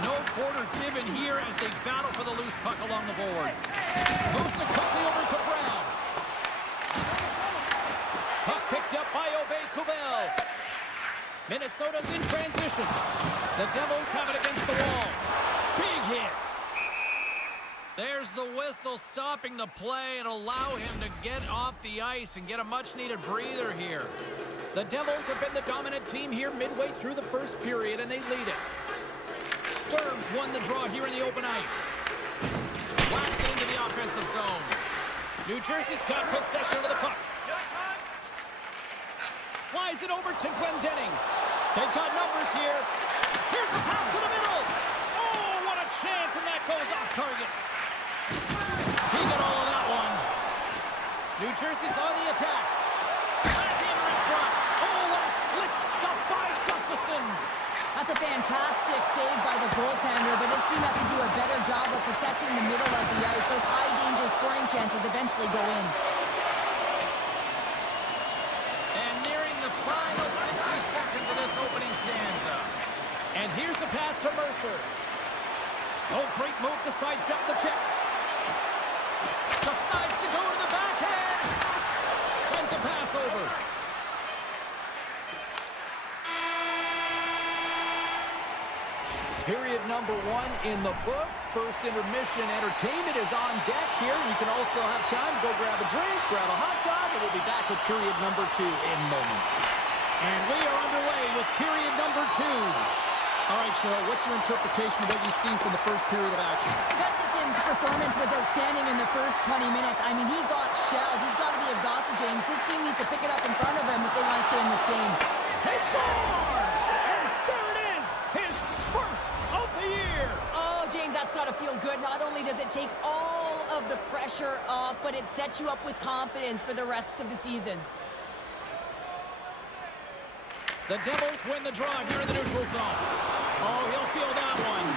No quarter given here as they battle for the loose puck along the boards. Moves it quickly over to Brown. Puck picked up by Kubel. Minnesota's in transition. The Devils have it against the wall. Big hit. There's the whistle stopping the play and allow him to get off the ice and get a much-needed breather here. The Devils have been the dominant team here midway through the first period, and they lead it. Sturms won the draw here in the open ice. Blacks into the offensive zone. New Jersey's got possession of the puck. Slides it over to Glendening. They've got numbers here. Here's a pass to the middle. Oh, what a chance, and that goes off target. He got all of that one. New Jersey's on the attack. Left-hander in front. Oh, what a slick stop by Gustafsson. That's a fantastic save by the goaltender, but his team has to do a better job of protecting the middle of the ice. Those high-danger scoring chances eventually go in. And nearing the final 60 seconds of this opening stanza. And here's a pass to Mercer. Oh, great move to sidestep the check. Decides to go to the backhand. Sends a pass over. Period number 1 in the books. First intermission entertainment is on deck here. You can also have time to go grab a drink, grab a hot dog, and we'll be back with period number 2 in moments. And we are underway with period number 2. All right, Cheryl, what's your interpretation of what you've seen from the first period of action? Gustafsson's performance was outstanding in the first 20 minutes. I mean, he got shelled. He's got to be exhausted, James. His team needs to pick it up in front of him if they want to stay in this game. He scores! And there it is! His first of the year! Oh, James, that's got to feel good. Not only does it take all of the pressure off, but it sets you up with confidence for the rest of the season. The Devils win the draw here in the neutral zone. Oh, he'll feel that one.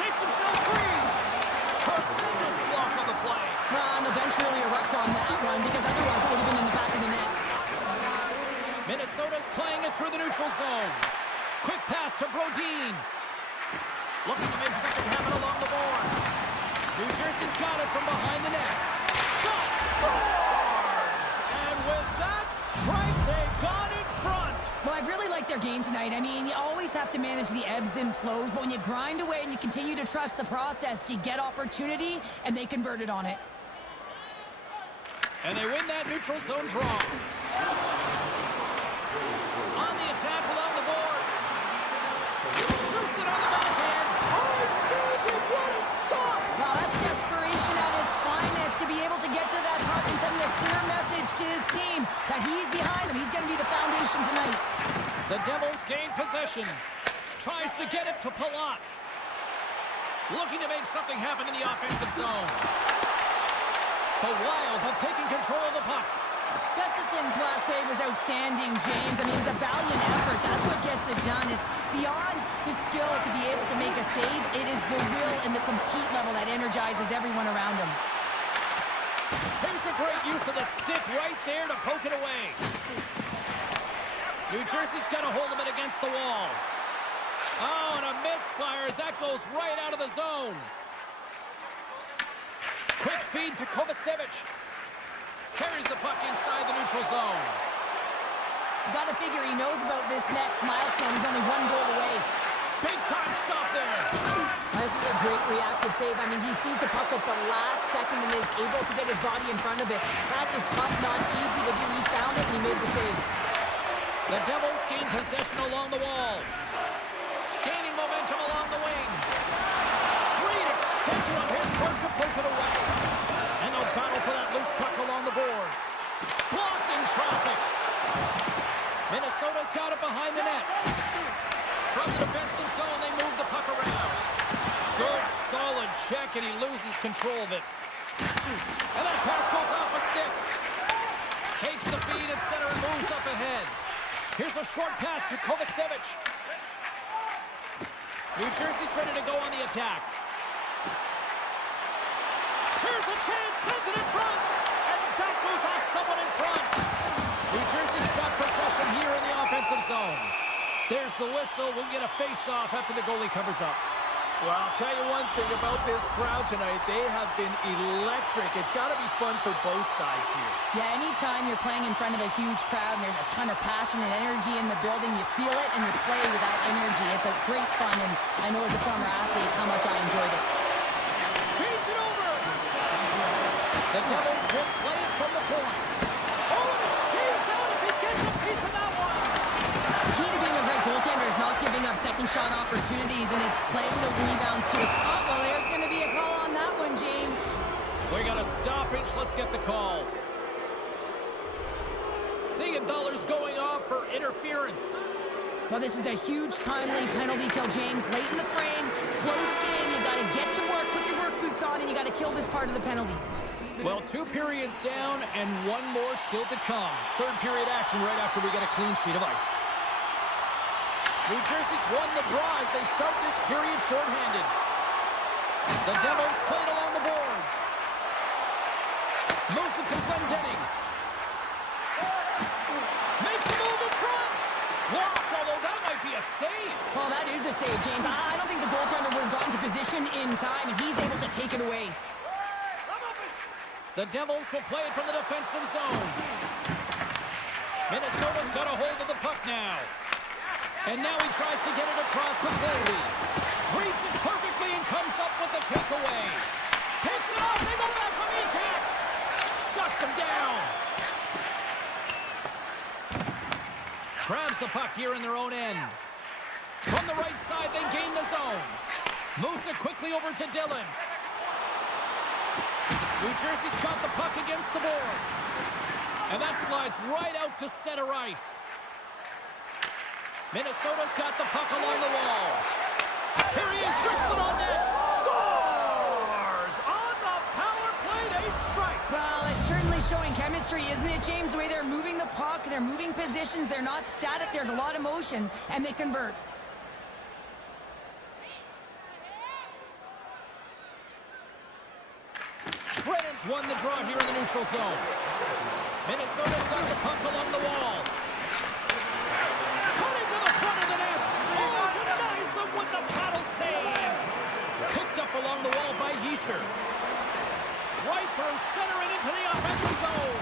Shakes himself free. Tremendous block on the play. And the bench really erupts on that run because otherwise it would have been in the back of the net. Minnesota's playing it through the neutral zone. Quick pass to Brodin. Looking to make something happen along the boards. New Jersey's got it from behind the net. Shot scores! And with that strike, they got in front. Well, I've really liked their game tonight. I mean, you always have to manage the ebbs and flows, but when you grind away and you continue to trust the process, you get opportunity, and they converted on it. And they win that neutral zone draw. On the attack along the boards. Shoots it on the backhand. Oh, he saved it. What a stop. Well, that's desperation at its finest to be able to get to that puck and send a clear message to his team that he's behind him. He's going to be the foundation tonight. The Devils gain possession. Tries to get it to Palat. Looking to make something happen in the offensive zone. The Wild have taken control of the puck. Gustafsson's last save was outstanding, James. I mean, it's a valiant effort. That's what gets it done. It's beyond his skill to be able to make a save. It is the will and the compete level that energizes everyone around him. There's a great use of the stick right there to poke it away. New Jersey's got a hold of it against the wall. Oh, and a misfire as that goes right out of the zone. Quick feed to Kovacevic. Carries the puck inside the neutral zone. You got to figure he knows about this next milestone. He's only one goal away. Big time stop there. This is a great reactive save. I mean, he sees the puck at the last second and is able to get his body in front of it. That is tough, not easy to do. He found it and he made the save. The Devils gain possession along the wall. Gaining momentum along the wing. Great extension on his part to poke it away. And they'll battle for that loose puck along the boards. Blocked in traffic. Minnesota's got it behind the net. From the defensive zone, they move the puck around. Good, solid check, and he loses control of it. And that pass goes off a stick. Takes the feed at center and moves up ahead. Here's a short pass to Kovacevic. New Jersey's ready to go on the attack. Here's a chance, sends it in front. And that goes off someone in front. New Jersey's got possession here in the offensive zone. There's the whistle. We'll get a face-off after the goalie covers up. Well, I'll tell you one thing about this crowd tonight. They have been electric. It's got to be fun for both sides here. Yeah, anytime you're playing in front of a huge crowd and there's a ton of passion and energy in the building, you feel it and you play with that energy. It's a great fun, and I know as a former athlete how much I enjoyed it. Feeds it over. The Devils will play it from the point. Oh, and it stays out as he gets a piece of that one. The key to being a great goaltender is not giving up second shot opportunities, and it's playing the rebounds to the... Oh, well, there's going to be a call on that one, James. We got a stoppage. Let's get the call. Siegenthaler's going off for interference. Well, this is a huge timely penalty kill, James. Late in the frame, close game. You got to get to work, put your work boots on, and you got to kill this part of the penalty. Well, 2 periods down and 1 more still to come. Third period action right after we get a clean sheet of ice. New Jersey's won the draw as they start this period shorthanded. The Devils played along the boards. Moves it to Glendening. Makes a move in front. Blocked, although that might be a save. Well, that is a save, James. I don't think the goaltender would have gotten to position in time, and he's able to take it away. The Devils will play it from the defensive zone. Minnesota's got a hold of the puck now. And now he tries to get it across to Boldy. Reads it perfectly and comes up with the takeaway. Picks it off. They go back on the attack. Shuts him down. Grabs the puck here in their own end. From the right side, they gain the zone. Moves it quickly over to Dillon. New Jersey's got the puck against the boards. And that slides right out to center ice. Minnesota's got the puck along the wall. Here he is, wristed on net. Scores! On the power play, they strike. Well, it's certainly showing chemistry, isn't it, James? The way they're moving the puck, they're moving positions, they're not static, there's a lot of motion, and they convert. Brennan's won the draw here in the neutral zone. Minnesota's got the puck along the wall. Cutting to the front of the net. Oh, denies them with the paddle save. Picked up along the wall by Hischier. Right through center and into the offensive zone.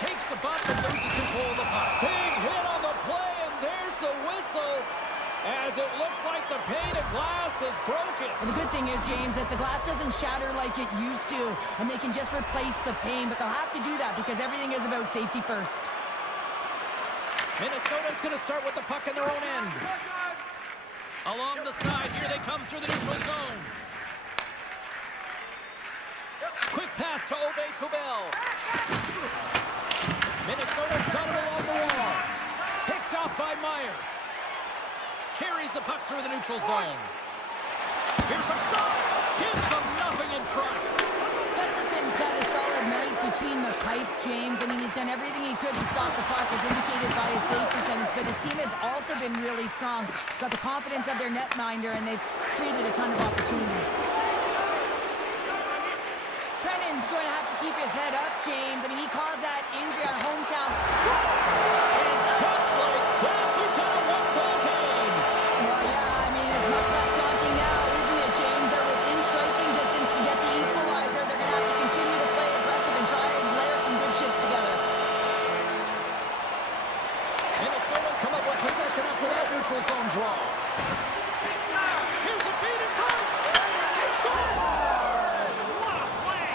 Takes a bump and loses control of the puck. Big hit on the play, and there's the whistle. As it looks like the pane of glass is broken. And the good thing is, James, that the glass doesn't shatter like it used to, and they can just replace the pane, but they'll have to do that because everything is about safety first. Minnesota's going to start with the puck in their own end. Along the side, here they come through the neutral zone. Quick pass to Aube-Kubel. Minnesota's got it along the wall. Picked off by Meyer. Carries the puck through the neutral zone. Here's a shot. Gives them nothing in front. Gustafson's had a solid night between the pipes, James. I mean, he's done everything he could to stop the puck, as indicated by his save percentage, but his team has also been really strong. Got the confidence of their netminder, and they've created a ton of opportunities. Trennan's going to have to keep his head up, James. I mean, he caused that injury on hometown. Scores! And just like that, we've got a one-goal game. Well, yeah, I mean, it's much less daunting now, isn't it, James? They're within striking distance to get the equalizer. They're going to have to continue to play aggressive and try and layer some good shifts together. Minnesota's come up with possession after that neutral zone draw. Here's a feed in front. He scores! What a play!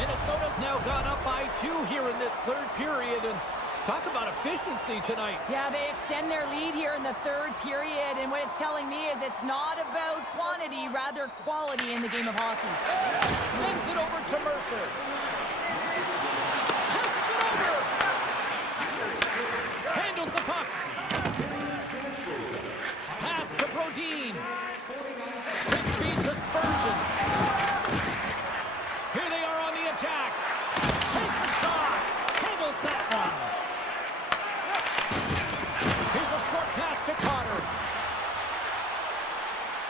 Minnesota's now gone up by 2 here in this third period, and talk about efficiency tonight. Yeah, they extend their lead here in the third period, and what it's telling me is it's not about quantity, rather quality in the game of hockey. Sends it over to Mercer. Passes it over. Handled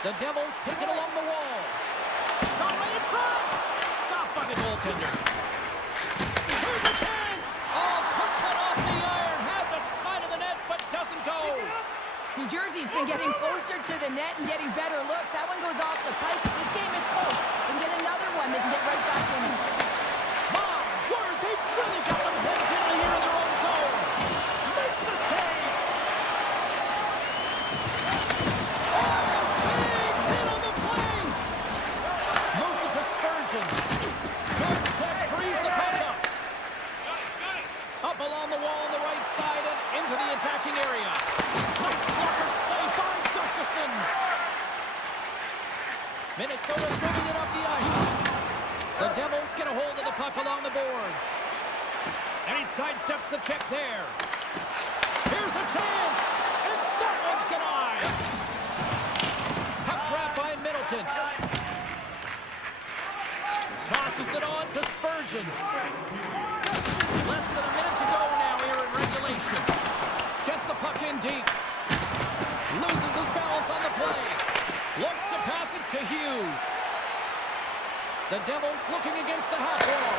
The Devils take it along the wall. Shot right in front. Stopped by the goaltender. Here's a chance. Oh, puts it off the iron. Had the side of the net, but doesn't go. New Jersey's been getting closer to the net and getting better looks. That one goes off the pipe. This game is close. And get another one. They can get right back in. My word, they've really got them hemmed in here in their own zone. Makes the save. Oh, big hit on the play. Moves it to Spurgeon. Good check, frees the puck up. Up along the wall on the right side and into the attacking area. Nice blocker save by Gustafsson. Minnesota's moving it up the ice. The Devils get a hold of the puck along the boards. And he sidesteps the check there. Here's a chance. And that one's denied. Puck grab by Middleton. Tosses it on to Spurgeon. Less than a minute to go now here in regulation. Gets the puck in deep. Loses his balance on the play. Looks to pass it to Hughes. The Devils looking against the half wall.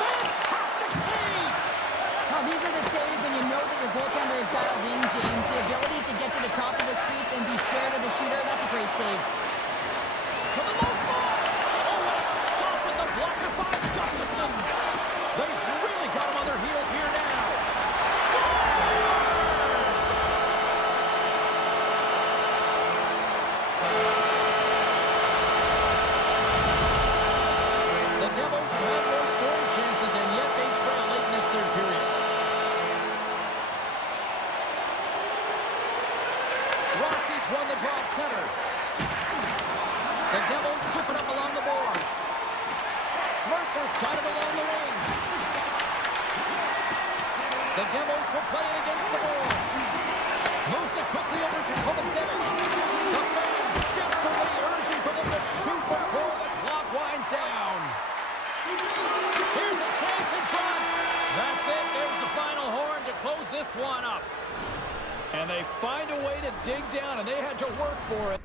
Fantastic save! Now, these are the saves when you know that your goaltender is dialed in, James. The ability to get to the top of the crease and be scared of the shooter, that's a great save. To the low slot. Oh, what a stop with the blocker by Gustafsson. They've really got him on their heels here now. Scores! The Devils have had more scoring chances, and yet they trail late in this third period. Rossi's won the draw at center. The Devils flip it up along the boards. Mercer's got it along the wing. The Devils will play it against the boards. Moves it quickly over to Kovacevic. The fans desperately urging for them to shoot before the clock winds down. Here's a chance in front. That's it. There's the final horn to close this one up. And they find a way to dig down, and they had to work for it.